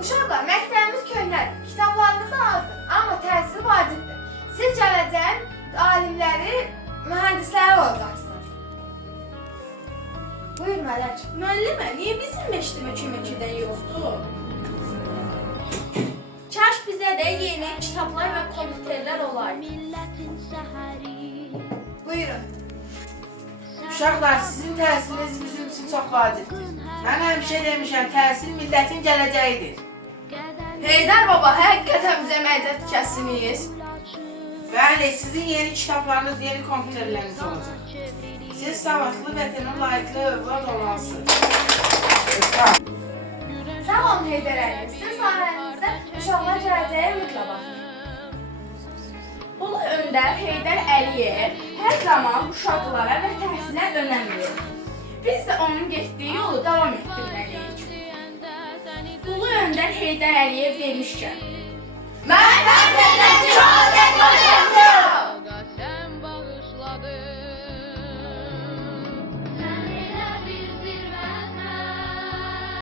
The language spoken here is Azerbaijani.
Uşaqlar, məktəbimiz köhnədir, kitablarımız azdır, amma təhsil vacibdir. Siz gələcəyin alimləri, mühəndisləri olacaqsınız. Buyur Mələk. Müəllimə, niyə bizim məktəbə kömək edən yoxdur? Kaş bizə də yeni kitablar və kompüterlər olaydı. Buyurun. Uşaqlar, sizin təhsiliniz bizim üçün çox vacibdir. Mən həmişə demişəm, təhsil millətin gələcəyidir. Heydər baba, həqiqətən bizə məhdət kəsiniz. Bəli, sizin yeni kitablarınız, yeni kompüterləriniz olacaq. Siz savadlı, vətənə layiqli övlad olmalısınız. Sağ olun Heydər Əliyev. Sizin sayənizdə uşaqlar gələcəyə ümidlə baxır. Ulu öndər Heydər Əliyev hər zaman uşaqlara və təhsilə önəm verir. Biz də onun getdiyi yolu davam etdirməliyik. Ulu öndər Heydər Əliyev demişkən, Məktəb